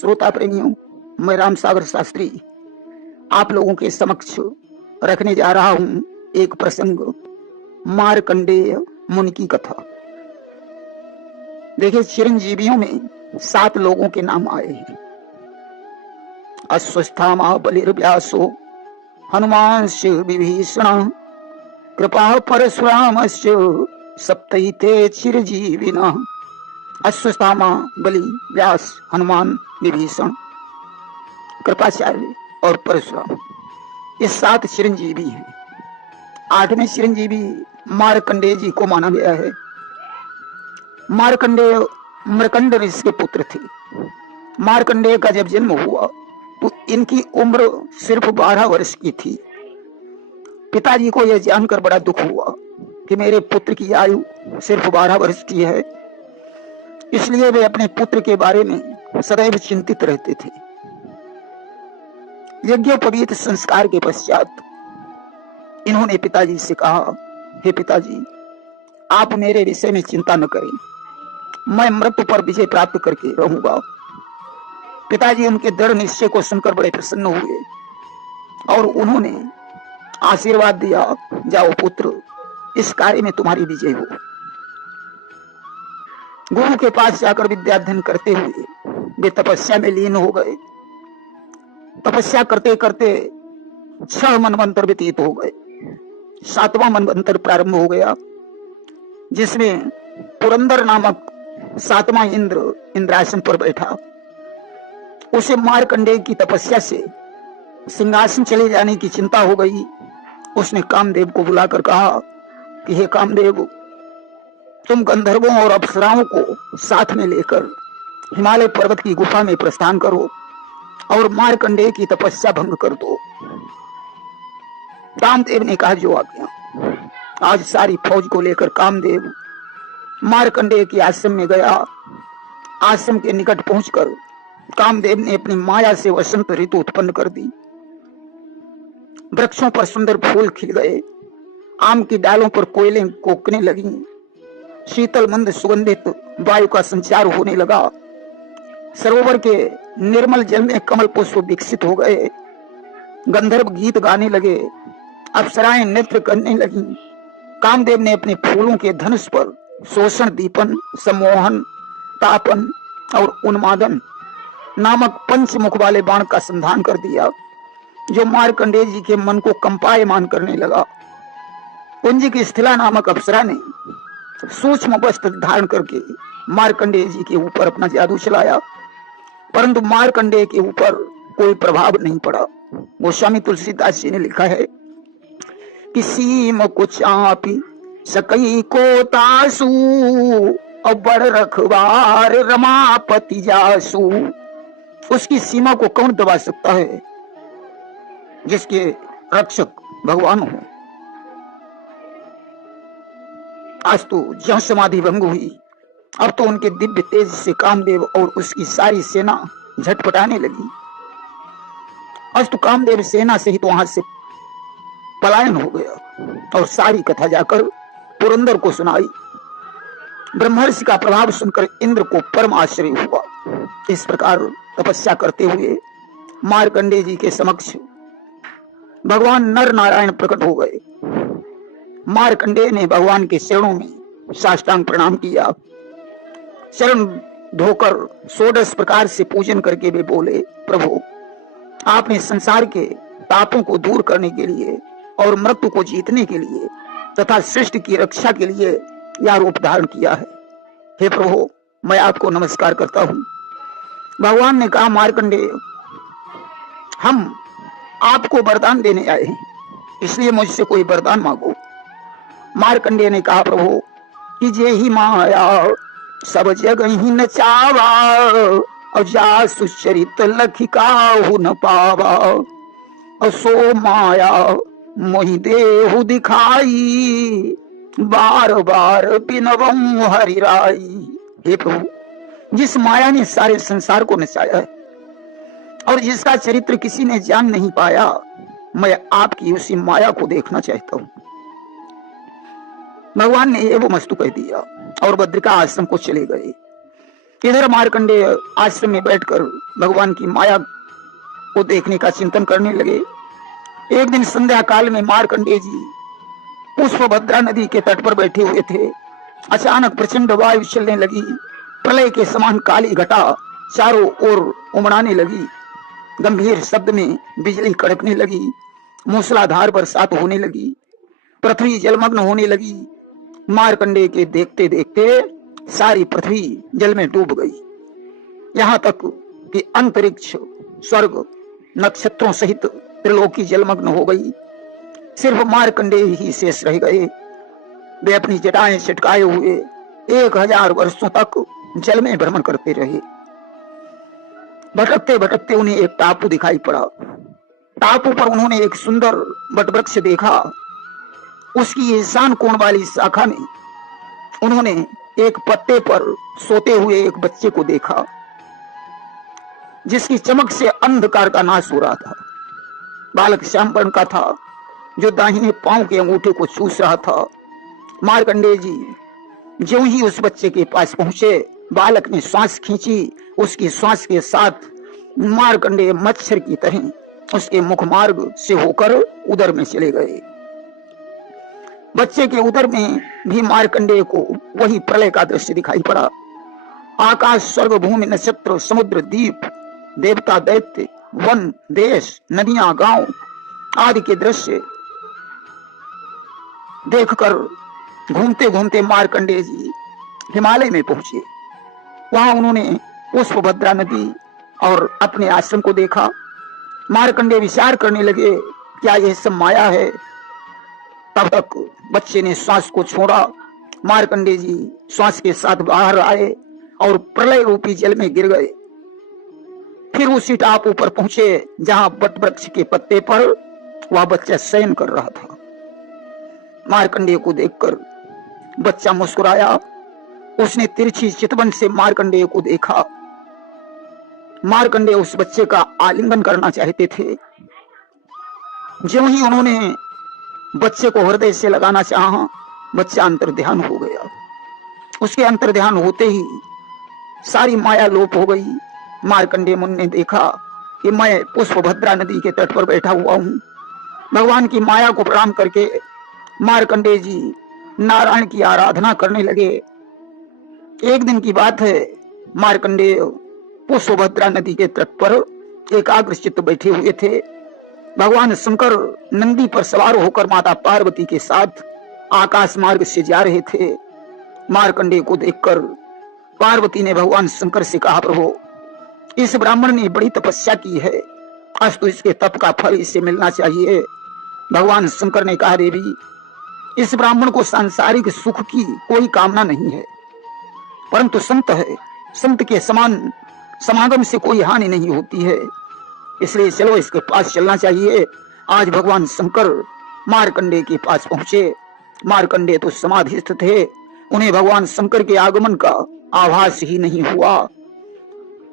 श्रोता प्रेमियों, मैं राम सागर शास्त्री आप लोगों के समक्ष रखने जा रहा हूं एक प्रसंग, मार्कंडेय मुनि की कथा। देखिए, चिरंजीवियों में 7 लोगों के नाम आए हैं। अश्वस्थामा बलिर्व्यासो हनुमांश्च विभीषण कृपा परशुरामश्च सप्तैते चिरजीविनः। अश्वस्थामा, बलि, व्यास, हनुमान, विभीषण, कृपाचार्य और परशुराम, ये 7 चिरंजीवी हैं। 8वें चिरंजीवी मार्कंडेय जी को माना गया है। मार्कंडेय मृकंड ऋषि के पुत्र थे। मार्कंडेय का जब जन्म हुआ तो इनकी उम्र सिर्फ 12 वर्ष की थी। पिताजी को यह जानकर बड़ा दुख हुआ कि मेरे पुत्र की आयु सिर्फ 12 वर्ष की है। इसलिए वे अपने पुत्र के बारे में सदैव चिंतित रहते थे। यज्ञोपवीत संस्कार के पश्चात इन्होंने पिताजी से कहा, हे पिताजी, आप मेरे विषय में चिंता न करें, मैं मृत्यु पर विजय प्राप्त करके रहूंगा। पिताजी उनके दृढ़ निश्चय को सुनकर बड़े प्रसन्न हुए और उन्होंने आशीर्वाद दिया, जाओ पुत्र, इस कार्य में तुम्हारी विजय हो। गुरु के पास जाकर विद्याध्ययन करते हुए वे तपस्या में लीन हो गए। तपस्या करते करते 6 मनवंतर व्यतीत हो गए। 7वां मनवंतर प्रारंभ हो गया, जिसमें पुरंदर नामक 7वां इंद्र इंद्रासन पर बैठा। उसे मार्कंडेय की तपस्या से सिंहासन चले जाने की चिंता हो गई। उसने कामदेव को बुलाकर कहा कि हे कामदेव, तुम गंधर्वों और अप्सराओं को साथ में लेकर हिमालय पर्वत की गुफा में प्रस्थान करो और मार्कंडेय की तपस्या भंग कर दो। कामदेव ने कहा, जो आज्ञा। आज सारी फौज को लेकर कामदेव मार्कंडेय के आश्रम में गया। आश्रम के निकट पहुंचकर कामदेव ने अपनी माया से वसंत ऋतु उत्पन्न कर दी। वृक्षों पर सुंदर फूल खिल गए, आम की डालों पर कोयलें कोकने लगी, शीतल मंद सुगंधित वायु का संचार होने लगा। सरोवर के निर्मल जल में कमल पुष्प विकसित हो गए। गंधर्व गीत गाने लगे, अप्सराएं नृत्य करने लगी। कामदेव ने अपने फूलों के धनुष पर शोषण, दीपन, सम्मोहन, तापन और उन्मादन नामक पंचमुख वाले बाण का संधान कर दिया, जो मार्कंडेय जी के मन को कंपायमान करने लगा। कुंज की स्थिला नामक अप्सरा ने सूक्ष्म वस्त्र धारण करके मार्कंडेय जी के ऊपर अपना जादू चलाया, परंतु मार्कंडेय के ऊपर कोई प्रभाव नहीं पड़ा। गोस्वामी तुलसीदास जी ने लिखा है कि सीम को चापी सकई को तासु और बड़ रखवार रमापति जासु। उसकी सीमा को कौन दबा सकता है, जिसके रक्षक भगवान हो। आज तो ज्यों समाधि भंग हुई, अब तो उनके दिव्य तेज से कामदेव और उसकी सारी सेना झटपटाने लगी। आज तो कामदेव सेना सहित वहां से पलायन हो गया और सारी कथा जाकर पुरंदर को सुनाई। ब्रह्मर्षि का प्रभाव सुनकर इंद्र को परम आश्चर्य हुआ। इस प्रकार तपस्या करते हुए मार्कंडेय जी के समक्ष भगवान नर नारायण प्रकट हो गए। मार्कंडेय ने भगवान के चरणों में साष्टांग प्रणाम किया। चरण धोकर 16 प्रकार से पूजन करके वे बोले, प्रभु, आपने संसार के पापों को दूर करने के लिए और मृत्यु को जीतने के लिए तथा सृष्टि की रक्षा के लिए यह रूप धारण किया है। हे प्रभु, मैं आपको नमस्कार करता हूं। भगवान ने कहा, मार्कंडेय, हम आपको वरदान देने आए हैं, इसलिए मुझसे कोई वरदान मांगो। मार्कंडेय ने कहा, प्रभु, कि जे ही माया सब जग ही नचावा और जा सुचरित लखिकाहु न पावा और सो माया मोहि देहु दिखाई बार बार बिनवं हरि राई। हे प्रभु, जिस माया ने सारे संसार को नचाया है और जिसका चरित्र किसी ने जान नहीं पाया, मैं आपकी उसी माया को देखना चाहता हूं। भगवान ने एवं मस्तु कह दिया और बद्रिका आश्रम को चले गए। इधर मार्कंडेय आश्रम में बैठकर भगवान की माया को देखने का चिंतन करने लगे। एक दिन संध्या काल में मार्कंडेय जी पुष्पभद्रा नदी के तट पर बैठे हुए थे। अचानक प्रचंड वायु चलने लगी। प्रलय के समान काली घटा चारों ओर उमड़ाने लगी। गंभीर शब्द में बिजली कड़कने लगी। मूसलाधार बरसात होने लगी। पृथ्वी जलमग्न होने लगी। मार्कंडेय के देखते देखते सारी पृथ्वी जल में डूब गई। यहाँ तक कि अंतरिक्ष, स्वर्ग, नक्षत्रों सहित त्रिलोकी जलमग्न हो गई। सिर्फ मार्कंडेय ही शेष रह गए। वे अपनी जटाएं छिटकाए हुए 1000 वर्षों तक जल में भ्रमण करते रहे। भटकते भटकते उन्हें एक टापू दिखाई पड़ा। टापू पर उन्होंने एक सुंदर वटवृक्ष देखा। उसकी ईशान कोण वाली शाखा में उन्होंने एक पत्ते पर सोते हुए एक बच्चे को देखा, जिसकी चमक से अंधकार का नाश हो रहा था। बालक श्याम वर्ण का था, जो दाहिने पांव के अंगूठे को चूस रहा था। मार्कंडेय जी ज्यों ही उस बच्चे के पास पहुंचे, बालक ने श्वास खींची। उसकी श्वास के साथ मार्कंडेय मच्छर की तरह उसके मुख मार्ग से होकर उदर में चले गए। बच्चे के उदर में भी मार्कंडेय को वही प्रलय का दृश्य दिखाई पड़ा। आकाश, स्वर्ग, भूमि, नक्षत्र, समुद्र, द्वीप, देवता, दैत्य, वन, देश, नदियां, गांव आदि के दृश्य देखकर घूमते घूमते मार्कंडेय जी हिमालय में पहुंचे। वहां उन्होंने पुष्पभद्रा नदी और अपने आश्रम को देखा। मार्कंडेय विचार करने लगे, क्या यह सब माया है? तब तक बच्चे ने श्वास को छोड़ा। मार्कंडेय जी श्वास के साथ बाहर आए और प्रलय रूपी जल में गिर गए। फिर उसी टापू पर पहुंचे जहां वटवृक्ष के पत्ते पर वह बच्चा शयन कर रहा था। मार्कंडेय को देखकर बच्चा मुस्कुराया। उसने तिरछी चितवन से मार्कंडेय को देखा। मार्कंडेय उस बच्चे का आलिंगन करना चाहते थे। ज्यों ही उन्होंने बच्चे को हृदय से लगाना चाहा, बच्चा अंतर्ध्यान हो गया। उसके अंतर्ध्यान होते ही सारी माया लोप हो गई। मार्कंडेय मुनि ने देखा कि मैं पुष्पभद्रा नदी के तट पर बैठा हुआ हूं। भगवान की माया को प्रणाम करके मार्कंडेय जी नारायण की आराधना करने लगे। एक दिन की बात है, मार्कंडेय पुष्पभद्रा नदी के तट पर एकाग्रचित्त बैठे हुए थे। भगवान शंकर नंदी पर सवार होकर माता पार्वती के साथ आकाश मार्ग से जा रहे थे। मार्कंडेय को देखकर पार्वती ने भगवान शंकर से कहा, प्रभु, इस ब्राह्मण ने बड़ी तपस्या की है, अस्तु इसके तप का फल इसे मिलना चाहिए। भगवान शंकर ने कहा, देवी, इस ब्राह्मण को सांसारिक सुख की कोई कामना नहीं है, परंतु संत है। संत के समान समागम से कोई हानि नहीं होती है, इसलिए चलो इसके पास चलना चाहिए। आज भगवान शंकर मार्कंडेय के पास पहुंचे। मार्कंडेय तो समाधिस्थ थे, उन्हें भगवान शंकर के आगमन का आभास ही नहीं हुआ।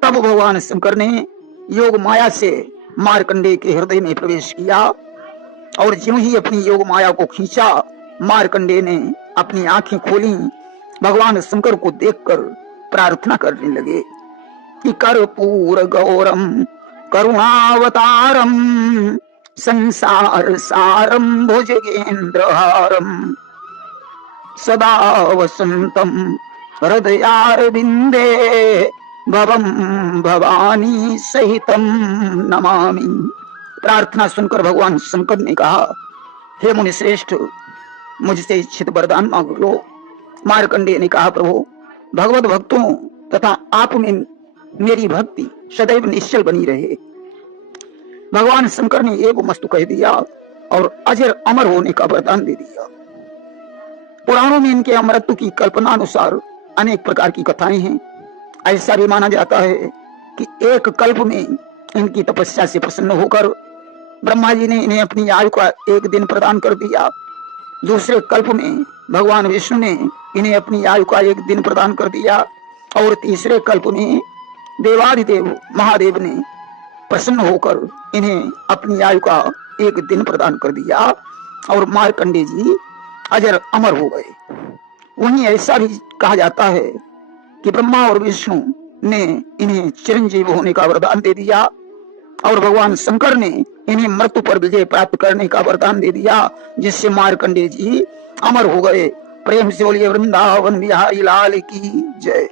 तब भगवान शंकर ने योग माया से मार्कंडेय के हृदय में प्रवेश किया और ज्यों ही अपनी योग माया को खींचा, मार्कंडेय ने अपनी आंखें खोली। भगवान शंकर को देखकर प्रार्थना करने लगे कि कर्पूर गौरम करुणावतारम संसार सारम भुजगेंद्रहारम सदा वसंतम हृदयारविंदे भवम भवानी सहितम नमामि। प्रार्थना सुनकर भगवान शंकर ने कहा, हे मुनि श्रेष्ठ, मुझसे इच्छित वरदान मांग लो। मार्कंडेय ने कहा, प्रभु, भगवत भक्तों तथा आप में मेरी भक्ति सदैव निश्चल बनी रहे। भगवान शंकर ने एक मस्तु कह दिया और अजर अमर होने का वरदान दे दिया। पुराणों में इनके अमरत्व की कल्पना अनुसार अनेक प्रकार की कथाएं हैं। ऐसा भी माना जाता है कि एक कल्प में इनकी तपस्या से प्रसन्न होकर ब्रह्मा जी ने इन्हें अपनी आयु का 1 दिन प्रदान कर दिया। दूसरे कल्प में भगवान विष्णु ने इन्हें अपनी आयु का 1 दिन प्रदान कर दिया और तीसरे कल्प में देवाधिदेव महादेव ने प्रसन्न होकर इन्हें अपनी आयु का 1 दिन प्रदान कर दिया और मार्कंडेय जी अजर अमर हो गए। वहीं ऐसा भी कहा जाता है कि ब्रह्मा और विष्णु ने इन्हें चिरंजीव होने का वरदान दे दिया और भगवान शंकर ने इन्हें मृत्यु पर विजय प्राप्त करने का वरदान दे दिया, जिससे मार्कंडेय जी अमर हो गए। प्रेम से बोलिए वृंदावन बिहारी लाल की जय।